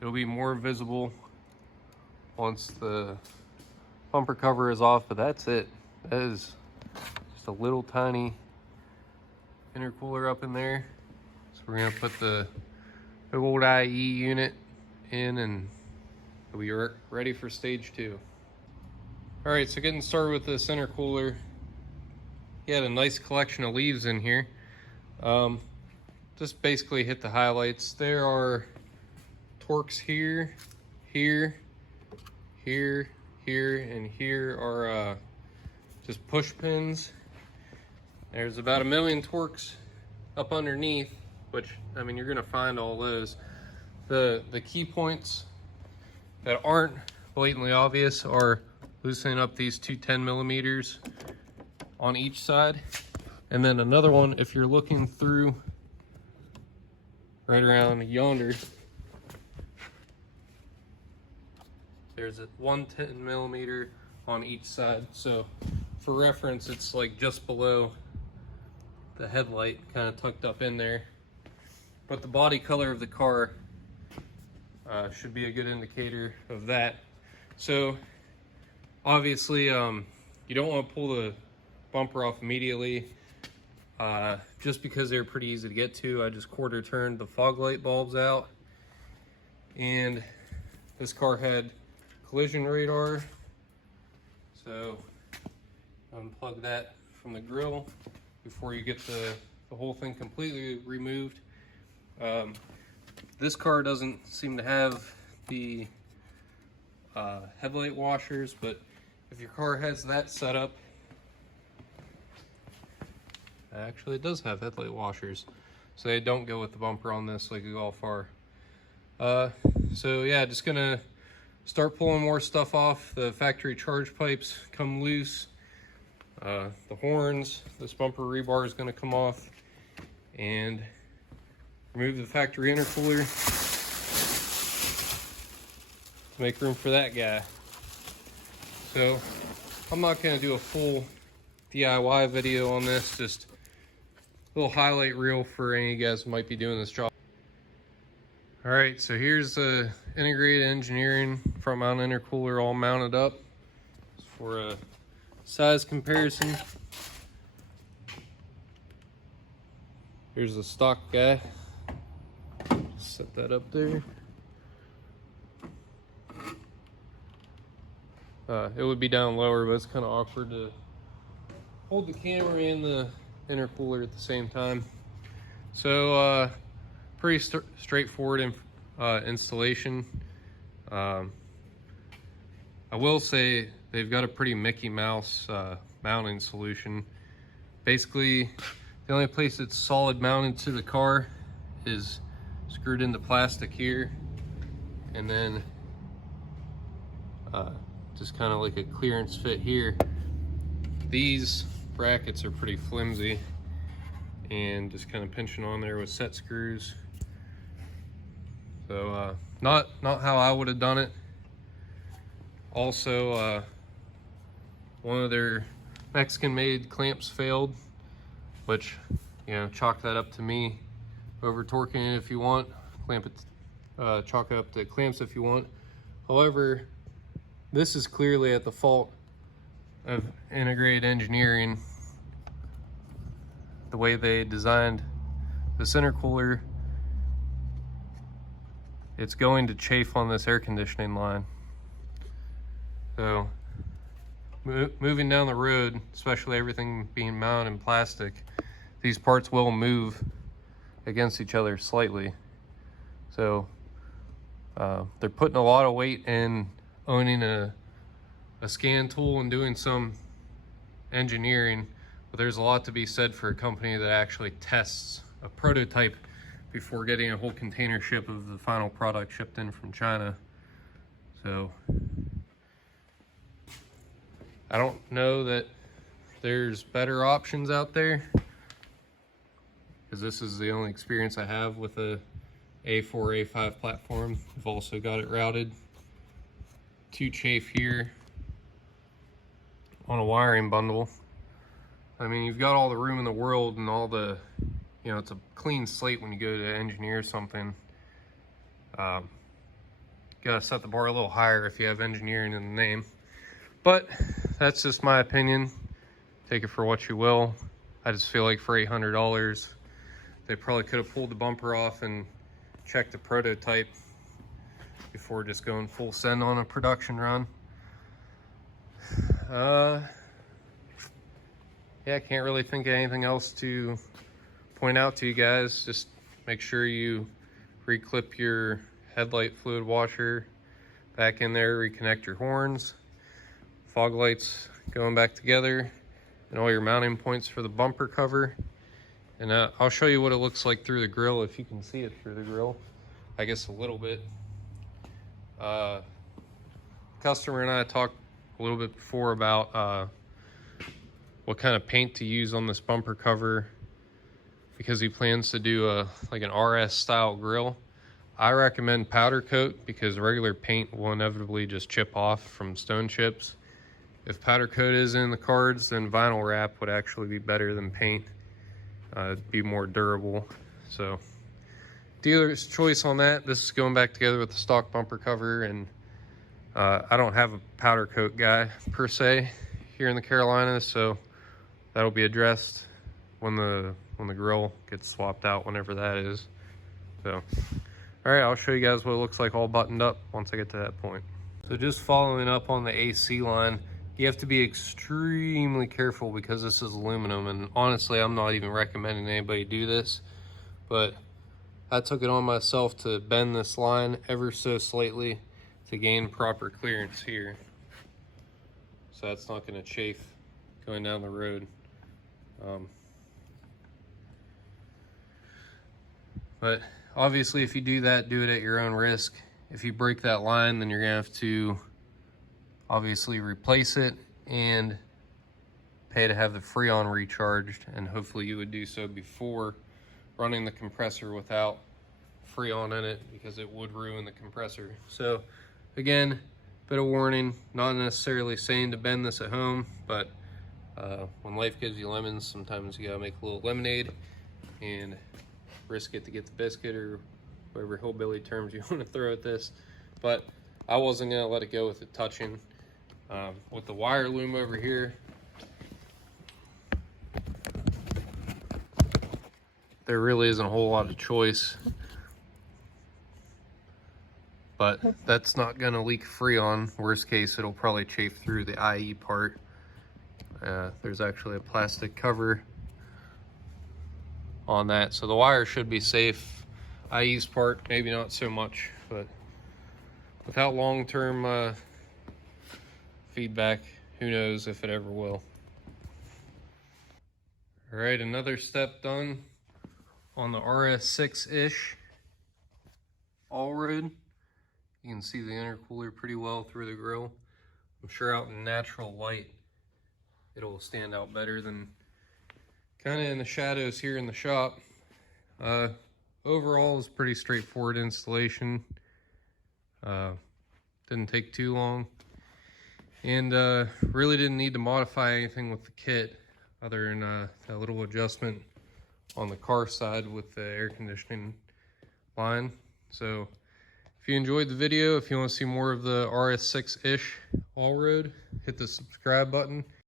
It'll be more visible once the bumper cover is off, but that's it. That is just a little tiny intercooler up in there. So we're gonna put the old IE unit in and we are ready for stage 2. All right, so getting started with this intercooler. He had a nice collection of leaves in here. Just basically hit the highlights. There are Torx here, here, here, here, and here are just push pins. There's about 1 million Torx up underneath, which, I mean, you're gonna find all those. The key points that aren't blatantly obvious are loosening up these two 10 millimeters on each side. And then another one, if you're looking through right around yonder, there's a 110 millimeter on each side. So for reference, it's like just below the headlight, kind of tucked up in there. But the body color of the car should be a good indicator of that. So obviously, you don't want to pull the bumper off immediately. Just because they're pretty easy to get to, I just quarter turned the fog light bulbs out. And this car had collision radar, so unplug that from the grill before you get the whole thing completely removed. This car doesn't seem to have the headlight washers, but if your car has that set up, actually it does have headlight washers, so they don't go with the bumper on this like a Golf R. So yeah, just gonna start pulling more stuff off. The factory charge pipes come loose, the horns, this bumper rebar is gonna come off, and remove the factory intercooler to make room for that guy. So I'm not gonna do a full DIY video on this, just a little highlight reel for any of you guys who might be doing this job. All right, so here's the integrated engineering front mount intercooler all mounted up for a size comparison. Here's the stock guy. Set that up there. It would be down lower, but it's kind of awkward to hold the camera and the intercooler at the same time. So pretty straightforward installation. I will say they've got a pretty Mickey Mouse mounting solution. Basically, the only place it's solid mounted to the car is screwed into plastic here, and then just kind of like a clearance fit here. These brackets are pretty flimsy and just kind of pinching on there with set screws. So not how I would have done it. Also, one of their Mexican made clamps failed, which, you know, chalk that up to me over torquing it if you want, clamp it, chalk it up to clamps if you want. However, this is clearly at the fault of integrated engineering. The way they designed this intercooler, it's going to chafe on this air conditioning line. So moving down the road, especially everything being mounted in plastic, these parts will move against each other slightly. So they're putting a lot of weight in owning a scan tool and doing some engineering, but there's a lot to be said for a company that actually tests a prototype before getting a whole container ship of the final product shipped in from China. So I don't know that there's better options out there, because this is the only experience I have with a A4, A5 platform. I've also got it routed to chafe here on a wiring bundle. I mean, you've got all the room in the world and all the, you know, it's a clean slate when you go to engineer something. gotta set the bar a little higher if you have engineering in the name. But that's just my opinion. Take it for what you will. I just feel like for $800, they probably could have pulled the bumper off and checked the prototype before just going full send on a production run. Yeah, I can't really think of anything else to point out to you guys. Just make sure you reclip your headlight fluid washer back in there, reconnect your horns, fog lights going back together, and all your mounting points for the bumper cover. And I'll show you what it looks like through the grill, if you can see it through the grill. I guess a little bit. Customer and I talked a little bit before about what kind of paint to use on this bumper cover, because he plans to do like an RS style grill. I recommend powder coat because regular paint will inevitably just chip off from stone chips. If powder coat is in the cards, then vinyl wrap would actually be better than paint. It'd be more durable. So dealer's choice on that. This is going back together with the stock bumper cover, and I don't have a powder coat guy per se here in the Carolinas, so that'll be addressed when the grill gets swapped out, whenever that is. So all right, I'll show you guys what it looks like all buttoned up once I get to that point. So just following up on the AC line, you have to be extremely careful because this is aluminum, and honestly, I'm not even recommending anybody do this, but I took it on myself to bend this line ever so slightly to gain proper clearance here. So that's not gonna chafe going down the road. But obviously, if you do that, do it at your own risk. If you break that line, then you're gonna have to obviously replace it and pay to have the Freon recharged, and hopefully you would do so before running the compressor without Freon in it, because it would ruin the compressor. So again, bit of warning, not necessarily saying to bend this at home, but when life gives you lemons, sometimes you gotta make a little lemonade and risk it to get the biscuit, or whatever hillbilly terms you want to throw at this. But I wasn't gonna let it go with it touching. With the wire loom over here, there really isn't a whole lot of choice, but that's not gonna leak Freon. Worst case, it'll probably chafe through the IE part. There's actually a plastic cover on that, so the wire should be safe. IE's part, maybe not so much, but without long-term feedback, who knows if it ever will. All right, another step done on the RS6-ish Allroad. You can see the intercooler pretty well through the grill. I'm sure out in natural light, it'll stand out better than kind of in the shadows here in the shop. Overall, it's pretty straightforward installation. Didn't take too long, and really didn't need to modify anything with the kit other than that little adjustment on the car side with the air conditioning line. So if you enjoyed the video, if you want to see more of the RS6-ish Allroad, hit the subscribe button.